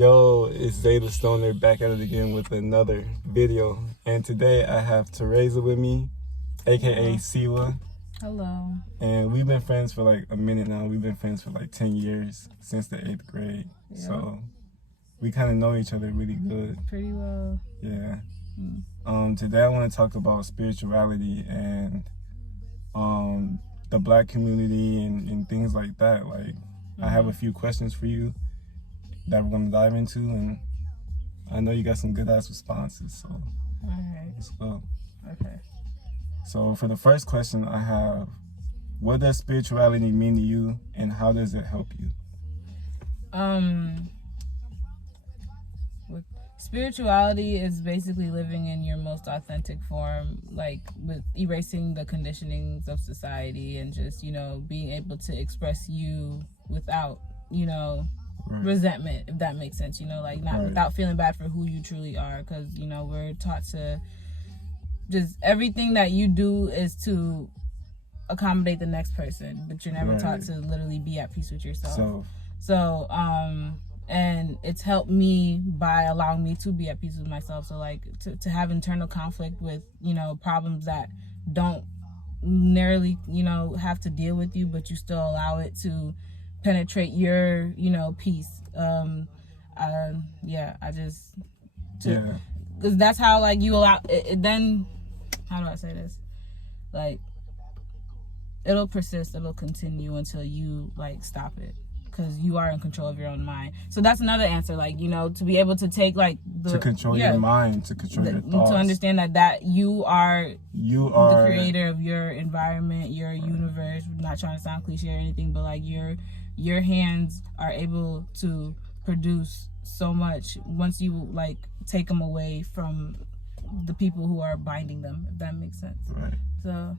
Yo, it's Zeta Stoner back at it again with another video. And today I have Teraza with me, aka Siwa. Hello. And we've been friends for like a minute now. We've been friends for like 10 years, since the 8th grade. Yep. So we kind of know each other really good. Pretty well. Yeah. Today I want to talk about spirituality and the black community and things like that. Like, I have a few questions for you that we're going to dive into, and I know you got some good ass responses, so Alright. let's go. Okay. So for the first question I have, what does spirituality mean to you, and how does it help you? Spirituality is basically living in your most authentic form, like with erasing the conditionings of society and just, being able to express you without, resentment, if that makes sense, without feeling bad for who you truly are, because, we're taught to just everything that you do is to accommodate the next person, but you're never taught to literally be at peace with yourself. So and it's helped me by allowing me to be at peace with myself. So like to have internal conflict with, problems that don't narrowly, have to deal with you, but you still allow it to penetrate your, peace. Because that's how, like, you allow it, then, how do I say this? Like, it'll persist, it'll continue until you, like, stop it. Because you are in control of your own mind. So that's another answer, like, to be able to take, like, to control your mind, to control your thoughts. To understand that you are the creator of your environment, your universe. I'm not trying to sound cliche or anything, but, like, your hands are able to produce so much once you, like, take them away from the people who are binding them, if that makes sense. Right. So,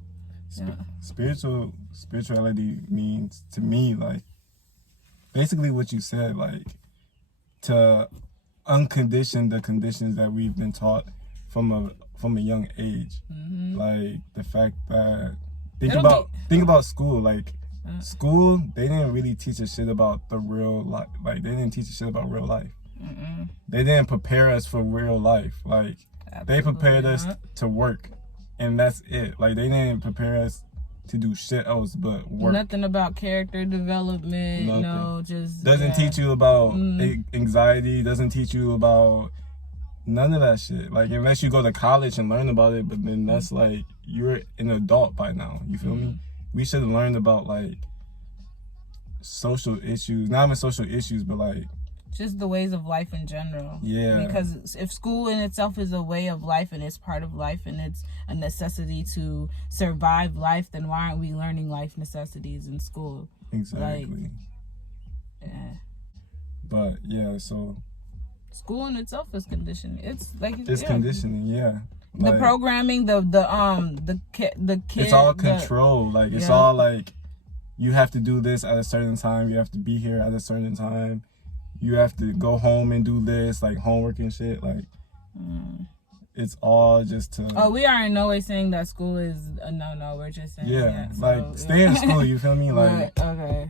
yeah. Spirituality means, to me, like, basically what you said, like, to uncondition the conditions that we've been taught from a young age. Like, the fact that, think about school, like, school, they didn't really teach us shit about the real life. Like, they didn't teach us shit about real life. They didn't prepare us for real life. Like, they prepared us to work, and that's it. Like, they didn't prepare us to do shit else but work. Nothing about character development. Nothing. No, just doesn't teach you about anxiety. Doesn't teach you about none of that shit. Like, unless you go to college and learn about it, but then that's like, you're an adult by now. You feel me? We should have learned about, like, social issues, not even social issues, but like just the ways of life in general. Yeah. Because if school in itself is a way of life and it's part of life and it's a necessity to survive life, then why aren't we learning life necessities in school? Exactly. Like, yeah. But yeah, so school in itself is conditioning. It's like it's conditioning, yeah. Like, the programming, the kid. It's all control. Like, it's all like, you have to do this at a certain time. You have to be here at a certain time. You have to go home and do this, like, homework and shit. Like, it's all just to... Oh, we are in no way saying that school is a no-no. We're just saying stay in school, you feel me? Like,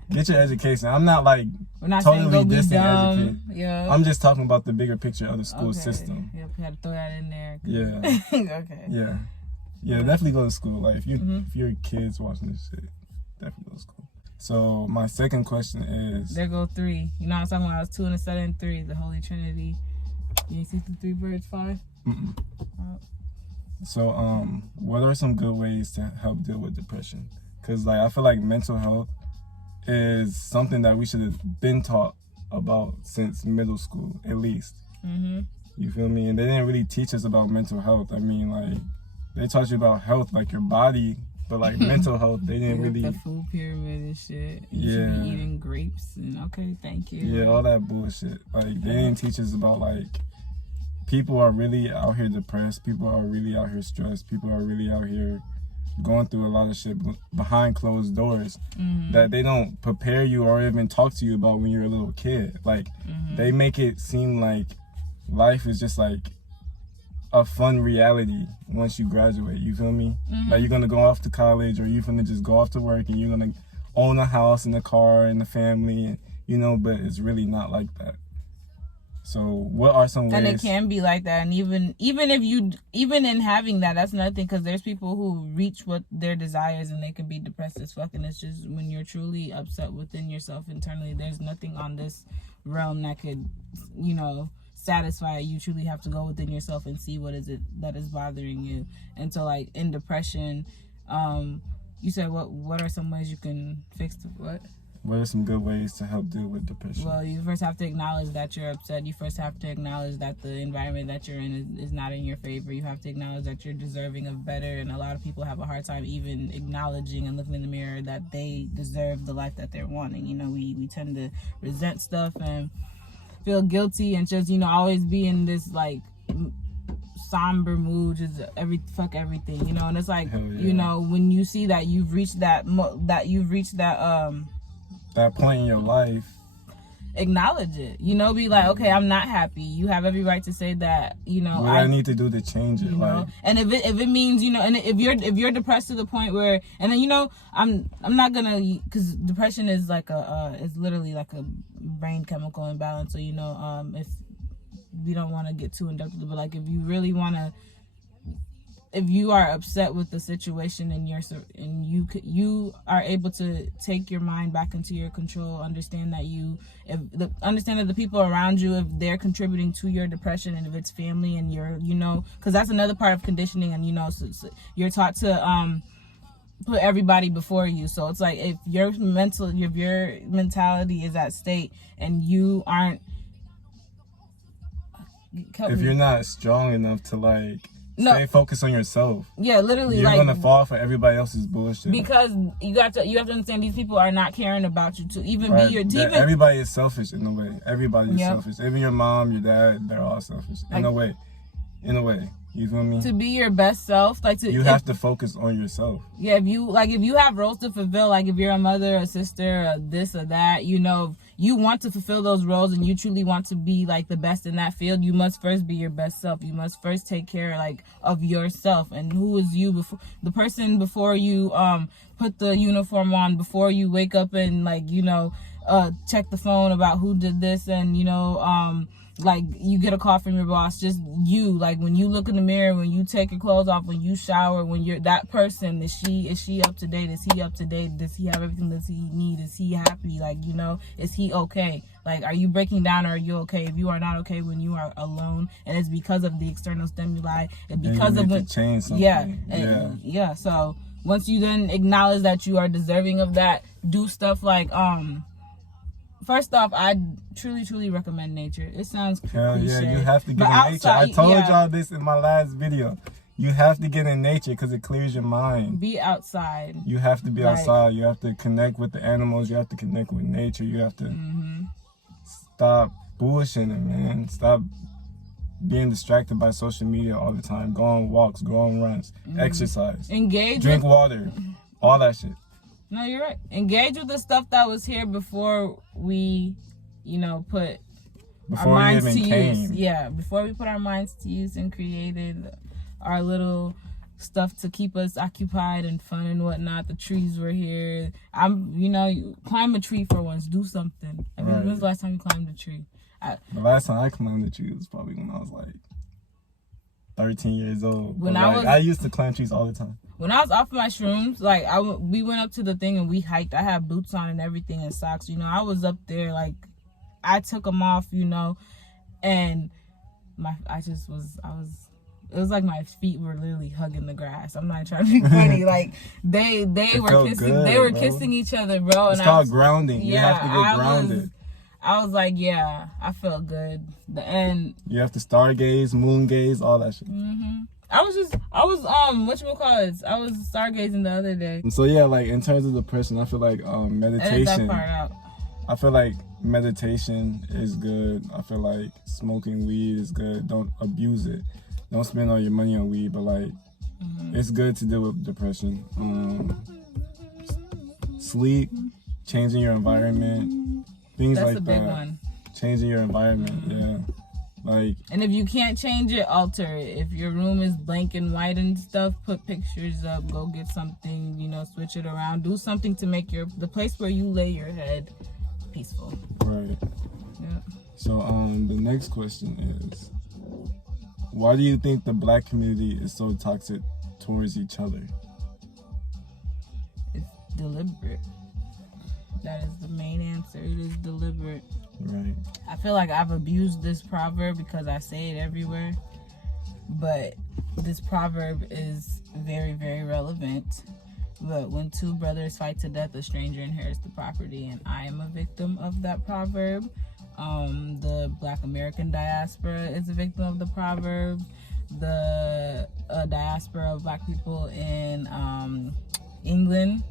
get your education. I'm not, like, we're not totally saying go be dumb. Educate. Yeah. I'm just talking about the bigger picture of the school system. Yeah, we had to throw that in there. Yeah. Okay. Yeah, definitely go to school. Like, if your kids watching this shit, definitely go to school. So my second question is... There go 3. You know what I'm talking about? I was 2 and a 7 and 3. The Holy Trinity. You ain't see the 3 birds fly? So, what are some good ways to help deal with depression? Because, like, I feel like mental health is something that we should have been taught about since middle school, at least. You feel me? And they didn't really teach us about mental health. I mean, like, they taught you about health, like your body, but, like, mental health, they didn't really... The food pyramid and shit. You should be eating grapes and, okay, thank you. Yeah, all that bullshit. Like, they didn't teach us about, like, people are really out here depressed. People are really out here stressed. People are really out here going through a lot of shit behind closed doors that they don't prepare you or even talk to you about when you're a little kid. Like, they make it seem like life is just, like, a fun reality once you graduate, you feel me? Like, you're gonna go off to college, or you're gonna just go off to work, and you're gonna own a house and a car and a family, and, but it's really not like that. So what are some ways? And it can be like that, and even in having that, that's another thing, because there's people who reach what their desires and they can be depressed as fuck, and it's just when you're truly upset within yourself internally, there's nothing on this realm that could, satisfy it. You truly have to go within yourself and see what is it that is bothering you. And so, like, in depression, you said what are some ways you can fix what? What are some good ways to help deal with depression? Well, you first have to acknowledge that you're upset. You first have to acknowledge that the environment that you're in is not in your favor. You have to acknowledge that you're deserving of better. And a lot of people have a hard time even acknowledging and looking in the mirror that they deserve the life that they're wanting. We tend to resent stuff and feel guilty and just, always be in this, like, somber mood, just everything, and it's like, yeah. When you see that you've reached that that point in your life, acknowledge it, be like, okay, I'm not happy. You have every right to say that, what I need to do to change it, like, and if it means, and if you're depressed to the point where, and then, I'm not gonna, because depression is like it's literally like a brain chemical imbalance. So, if we don't want to get too in-depth, but like, if you really want to, if you are upset with the situation and you are able to take your mind back into your control, understand that the people around you, if they're contributing to your depression, and if it's family and you're, because that's another part of conditioning, and so you're taught to put everybody before you. So it's like, if your mentality is at state and you aren't, if you're not strong enough to, like, stay focused on yourself. Yeah, literally, you're gonna fall for everybody else's bullshit. Because you have to understand, these people are not caring about you to even be your team. Everybody is selfish in a way. Everybody is selfish. Even your mom, your dad, they're all selfish in a way. You feel me? To be your best self, you have to focus on yourself. Yeah, if you have roles to fulfill, like if you're a mother, a sister, or this or that, you want to fulfill those roles and you truly want to be, like, the best in that field, you must first be your best self. You must first take care, like, of yourself. And who is you before the person, before you put the uniform on, before you wake up and, like, check the phone about who did this, and like, you get a call from your boss. Just you, like, when you look in the mirror, when you take your clothes off, when you shower, when you're that person, is she up to date? Is he up to date? Does he have everything that he needs? Is he happy? Like, is he okay? Like, are you breaking down, or are you okay? If you are not okay when you are alone, and it's because of the external stimuli, and because of what, change something. Yeah. So once you then acknowledge that you are deserving of that, do stuff like first off, I truly recommend nature. It sounds cliche. Yeah, you have to get in nature. I told y'all this in my last video. You have to get in nature because it clears your mind. Be outside. You have to be outside. You have to connect with the animals. You have to connect with nature. You have to stop bullshitting, man. Stop being distracted by social media all the time. Go on walks. Go on runs. Exercise. Drink water. All that shit. No, you're right. Engage with the stuff that was here before we, put our minds to use. Yeah, before we put our minds to use and created our little stuff to keep us occupied and fun and whatnot. The trees were here. Climb a tree for once. Do something. I mean, when was the last time you climbed a tree? The last time I climbed a tree was probably when I was like 13 years old. I used to climb trees all the time. When I was off my shrooms, like, we went up to the thing and we hiked. I had boots on and everything and socks. I was up there, like, I took them off, and it was like my feet were literally hugging the grass. I'm not trying to be funny. Like, they were kissing, bro. Kissing each other, bro. It's called grounding. You have to get grounded. I was like, yeah, I felt good. You have to stargaze, moon gaze, all that shit. I was stargazing the other day. So yeah, like, in terms of depression, I feel like meditation. Edit that part out. I feel like meditation is good. I feel like smoking weed is good. Don't abuse it. Don't spend all your money on weed, but, like, it's good to deal with depression. Sleep, changing your environment, things like that. That's a big one. Changing your environment, yeah. Like, and if you can't change it, alter it. If your room is blank and white and stuff, put pictures up, go get something, switch it around. Do something to make the place where you lay your head peaceful. Right. Yeah. So the next question is, why do you think the black community is so toxic towards each other? It's deliberate. That is the main answer. It is deliberate. Right. I feel like I've abused this proverb because I say it everywhere. But this proverb is very, very relevant. But when two brothers fight to death, a stranger inherits the property. And I am a victim of that proverb. The Black American diaspora is a victim of the proverb. The diaspora of Black people in England,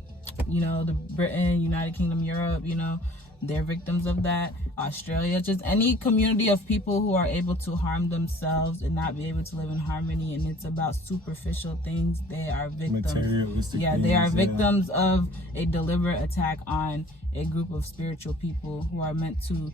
you know, the Britain, United Kingdom, Europe, you know, they're victims of that. Australia, just any community of people who are able to harm themselves and not be able to live in harmony, and it's about superficial things, they are victims. Materialistic yeah, things, they are victims of a deliberate attack on a group of spiritual people who are meant to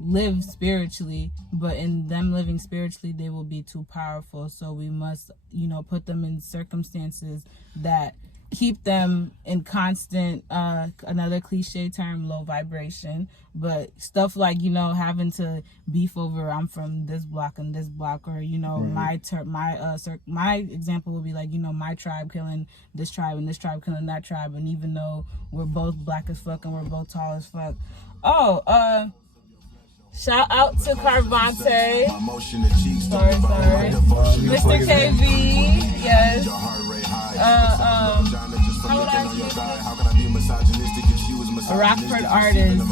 live spiritually, but in them living spiritually, they will be too powerful. So we must, you know, put them in circumstances that keep them in constant, another cliche term, low vibration, but stuff like, you know, having to beef over, I'm from this block and this block, or, you know, right. my example would be like, you know, my tribe killing this tribe and this tribe killing that tribe, and even though we're both black as fuck and we're both tall as fuck. Shout out to Carvante. Sorry. Mr. KB. Yes. How would I a Rockford artist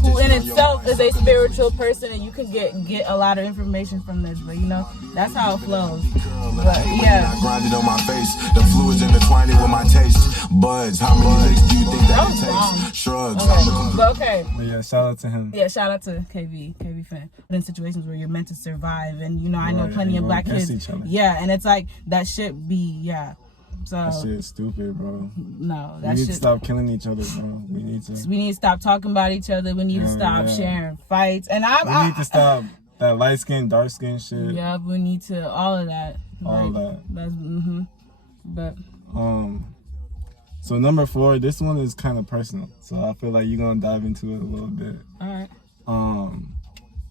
who in itself is a spiritual person, and you can get a lot of information from this, but you know, that's how it flows. But yeah. Grinded on my face, the fluids intertwining with my taste buds. How many licks do you think that it takes? Shrugs. Okay. But yeah, shout out to him. Yeah, shout out to KB fan. In situations where you're meant to survive, and you know, I know plenty of black kids. Yeah, and it's like that shit be So that shit is stupid, bro. No, we need to stop killing each other, bro. We need to stop talking about each other. We need to stop sharing fights, and we need to stop that light skin, dark skin shit. Yeah, we need to all of that. All of that. That's But so number 4, this one is kind of personal, so I feel like you're gonna dive into it a little bit. All right.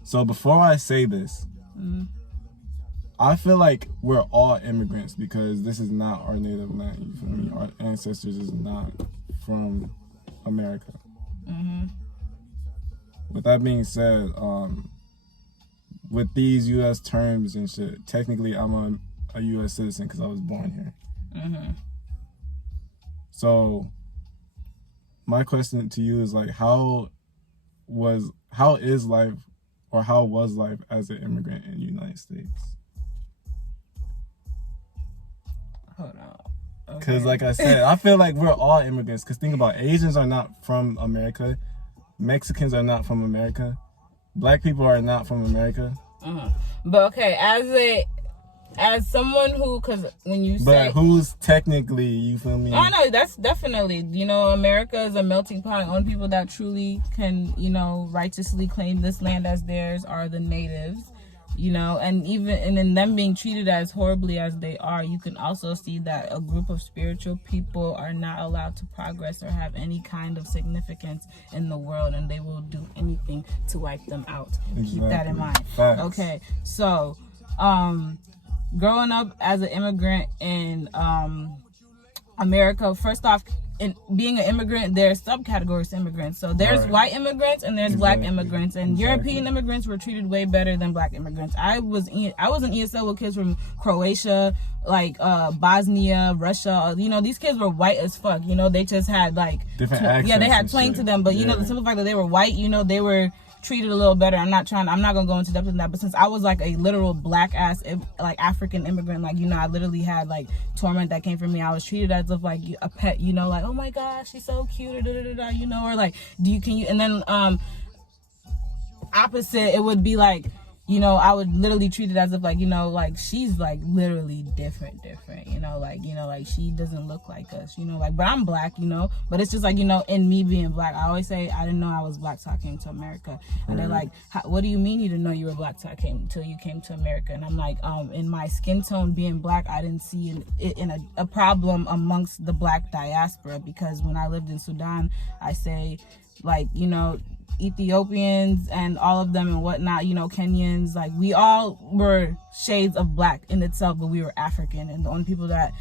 So before I say this, I feel like we're all immigrants because this is not our native land. You feel me? Our ancestors is not from America. With that being said, with these U.S. terms and shit, technically I'm a U.S. citizen because I was born here. So my question to you is like, how is life, or how was life as an immigrant in the United States? Hold on. Because like I said, I feel like we're all immigrants. Because think about it, Asians are not from America. Mexicans are not from America. Black people are not from America. But okay, as someone who, because when you say... But who's technically, you feel me? Oh, no, that's definitely, you know, America is a melting pot. And only people that truly can, you know, righteously claim this land as theirs are the natives. You know, and in them being treated as horribly as they are, you can also see that a group of spiritual people are not allowed to progress or have any kind of significance in the world, and they will do anything to wipe them out. Exactly. Keep that in mind. Facts. Okay, so growing up as an immigrant in America, first off, in being an immigrant, there's subcategories to immigrants. So there's white immigrants and there's black immigrants, and European immigrants were treated way better than black immigrants. I was in ESL with kids from Croatia, like Bosnia, Russia. You know, these kids were white as fuck. You know, they just had like different accents. Yeah, they had twang to them, but you know, the simple fact that they were white, you know, they were treated a little better. I'm not gonna go into depth in that, but since I was like a literal black ass like African immigrant, like, you know, I literally had like torment that came from me. I was treated as if like a pet, you know, like, oh my gosh, she's so cute, or da, da, da, da, you know, or like, and then opposite, it would be like, you know, I would literally treat it as if like, you know, like she's like literally different, you know, like she doesn't look like us, you know, like, but I'm black, you know, but it's just like, you know, in me being black, I always say I didn't know I was black till I came to America. And they're like, what do you mean you didn't know you were black till you came to America? And I'm like, in my skin tone being black, I didn't see a problem amongst the black diaspora, because when I lived in Sudan, I say, like, you know, Ethiopians and all of them and whatnot, you know, Kenyans, like we all were shades of black in itself, but we were African, and the only people that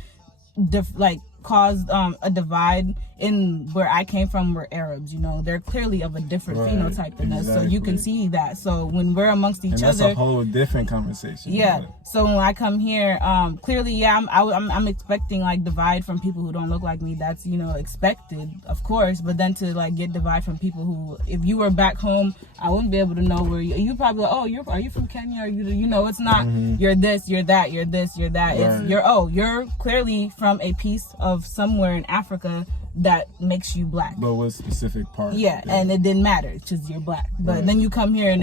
caused a divide in where I came from were Arabs. You know, they're clearly of a different phenotype than us, so you can see that. So when we're amongst each that's other, a whole different conversation. Yeah. So when I come here, clearly, yeah, I'm expecting like divide from people who don't look like me. That's, you know, expected, of course. But then to like get divide from people who, if you were back home, I wouldn't be able to know where you probably like, oh, are you from Kenya? Or you know, it's not you're this, you're that, you're this, you're that. It's you're clearly from a piece of somewhere in Africa that makes you black. But what specific part? Yeah, and it didn't matter. It's just you're black. But then you come here and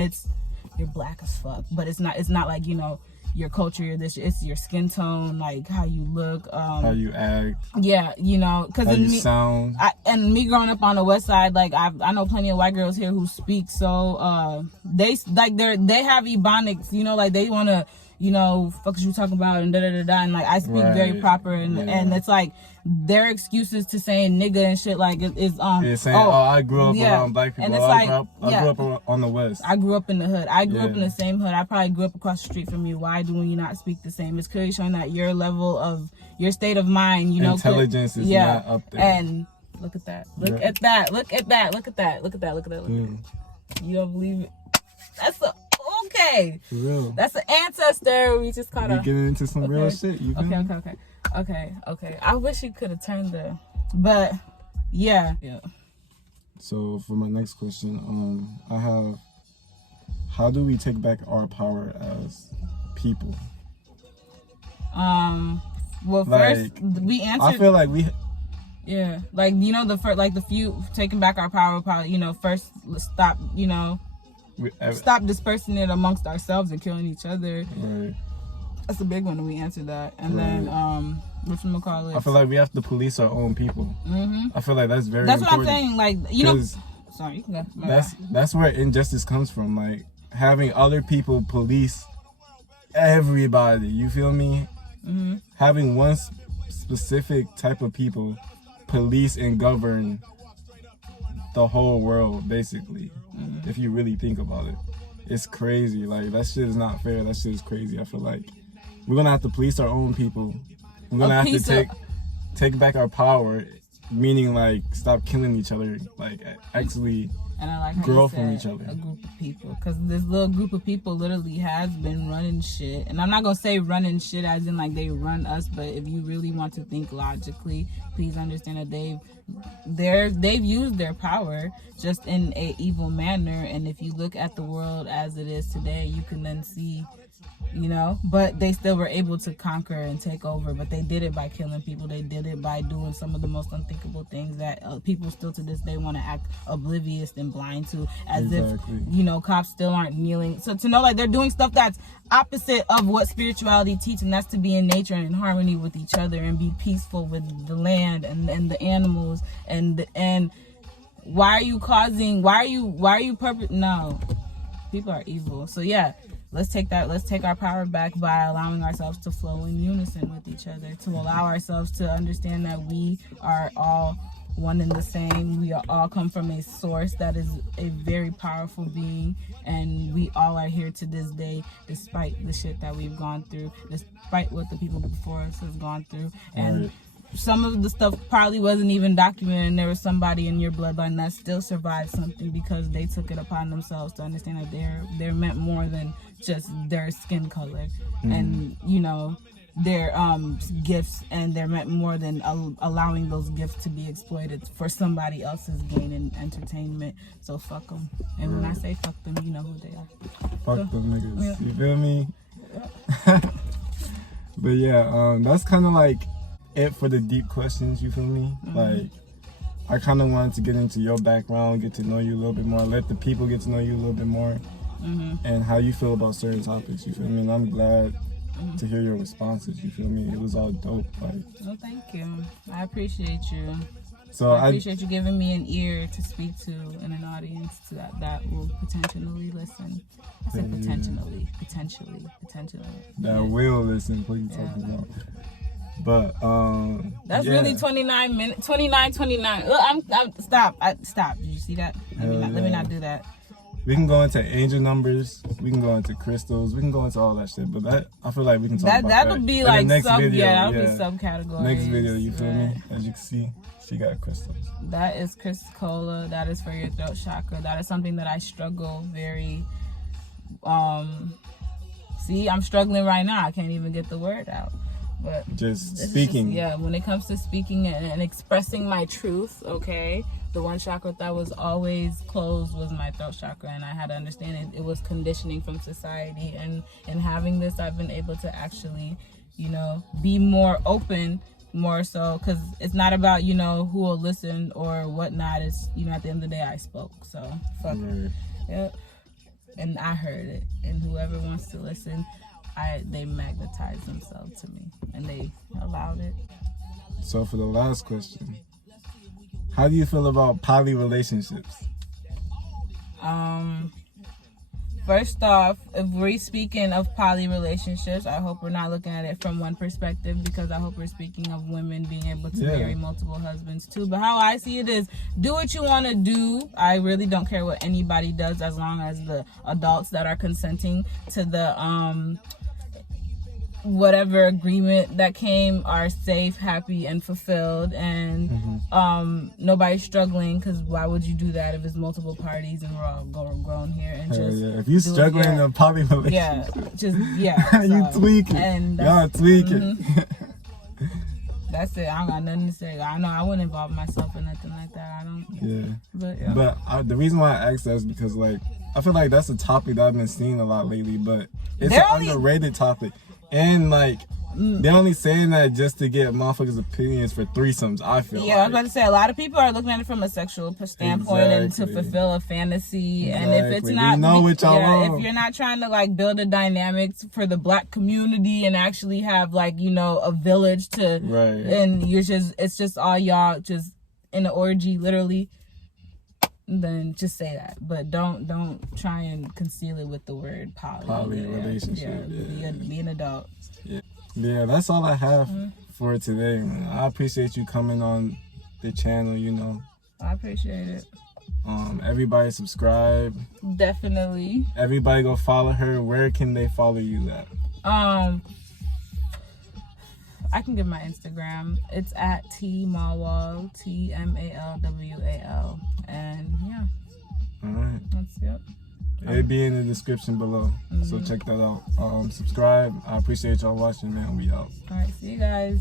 you're black as fuck. But it's not like, you know, your culture, it's your skin tone, like how you look, how you act. Yeah, you know, because how you sound. And me growing up on the west side, like I know plenty of white girls here who speak so they have ebonics, you know, like they want to, you know, fuck is you talking about and da da da da, and like I speak very proper, and it's like their excuses to saying nigga and shit like is saying I grew up around black people, and it's I grew up on the west. I grew up in the hood. I grew up in the same hood. I probably grew up across the street from you. Why do you not speak the same? It's clearly showing that your level of your state of mind, you know, intelligence is not up there. And look at that. Look at that. Look at that. Look at that. Look at that. Look at that. You don't believe it? That's okay. For real. That's an ancestor. We just caught up. We getting into some real shit. You Okay. I wish you could have turned but yeah. So for my next question, I have, how do we take back our power as people? Well, first we answered. I feel like like, you know, the few taking back our power, probably, you know, first let's stop, you know, stop dispersing it amongst ourselves and killing each other. Right. That's a big one. We answered that, and then whatchamacallit? I feel like we have to police our own people. I feel like that's very. That's important. what I'm saying. Like, you know, sorry, you can go. That's where injustice comes from. Like having other people police everybody. You feel me? Having one specific type of people police and govern the whole world, basically. If you really think about it, it's crazy. Like that shit is not fair. That shit is crazy. I feel like we're gonna have to police our own people. We're gonna have to take back our power, meaning like stop killing each other, like actually and I like grow from each other. A group of people, because this little group of people literally has been running shit, and I'm not gonna say running shit as in like they run us, but if you really want to think logically, please understand that they've used their power just in a evil manner. And if you look at the world as it is today, you can then see, you know, but they still were able to conquer and take over. But they did it by killing people. They did it by doing some of the most unthinkable things that people still to this day want to act oblivious and blind to, as if, you know, cops still aren't kneeling. So to know like they're doing stuff that's opposite of what spirituality teaches, and that's to be in nature and in harmony with each other and be peaceful with the land and the animals and why are you no, people are evil. So yeah, let's take our power back by allowing ourselves to flow in unison with each other, to allow ourselves to understand that we are all one and the same. We all come from a source that is a very powerful being, and we all are here to this day despite the shit that we've gone through, despite what the people before us has gone through. And some of the stuff probably wasn't even documented, and there was somebody in your bloodline that still survived something because they took it upon themselves to understand that they're meant more than just their skin color and, you know, their gifts, and they're meant more than allowing those gifts to be exploited for somebody else's gain and entertainment. So fuck them. And when I say fuck them, you know who they are. Fuck them niggas. You feel me? But yeah, that's kind of like it for the deep questions, you feel me? Like I kind of wanted to get into your background, get to know you a little bit more, let the people get to know you a little bit more, and how you feel about certain topics, you feel me? And I'm glad to hear your responses, you feel me? It was all dope. Like, well, thank you. I appreciate you. So I appreciate you giving me an ear to speak to and an audience that will potentially listen. I said potentially. That will listen. What are you talking about? But that's really 29 minutes. 29. Stop. Did you see that? Let me not do that. We can go into angel numbers. We can go into crystals. We can go into all that shit. But I feel like we can talk about that. That'll be in like the next video. That'll be subcategories. Next video, you feel me? As you can see, she got crystals. That is Cola. That is for your throat chakra. That is something that I struggle very. See, I'm struggling right now. I can't even get the word out. But just speaking. When it comes to speaking and expressing my truth, okay. The one chakra that was always closed was my throat chakra, and I had to understand it was conditioning from society. And in having this, I've been able to actually, be more open, more so, because it's not about, who will listen or whatnot. It's, at the end of the day, I spoke. So, fuck it. Yep. And I heard it. And whoever wants to listen, they magnetized themselves to me, and they allowed it. So for the last question, how do you feel about poly relationships? First off, if we're speaking of poly relationships, I hope we're not looking at it from one perspective, because I hope we're speaking of women being able to marry multiple husbands too. But how I see it is, do what you want to do. I really don't care what anybody does, as long as the adults that are consenting to the whatever agreement that came are safe, happy, and fulfilled, and nobody's struggling, because why would you do that if it's multiple parties and we're all grown here? And if you're struggling in a poly relationship, you tweaking. And y'all tweaking. That's it. I don't got nothing to say. I know I wouldn't involve myself in nothing like that. I don't. But the reason why I asked that is because, like, I feel like that's a topic that I've been seeing a lot lately, but it's an underrated topic. And, like, they're only saying that just to get motherfuckers' opinions for threesomes, I feel I was about to say, a lot of people are looking at it from a sexual standpoint and to fulfill a fantasy. And if it's not, if you're not trying to, like, build a dynamics for the black community and actually have, like, a village to, and it's just all y'all just in an orgy, literally, then just say that. But don't try and conceal it with the word poly relationship. Be an adult. Yeah, that's all I have for today, man. I appreciate you coming on the channel, I appreciate it. Everybody subscribe. Definitely. Everybody go follow her. Where can they follow you at? I can give my Instagram. It's at @tmalwal, TMALWAL. And alright. That's it. It'll be in the description below. So check that out. Subscribe. I appreciate y'all watching, man. We out. Alright, see you guys.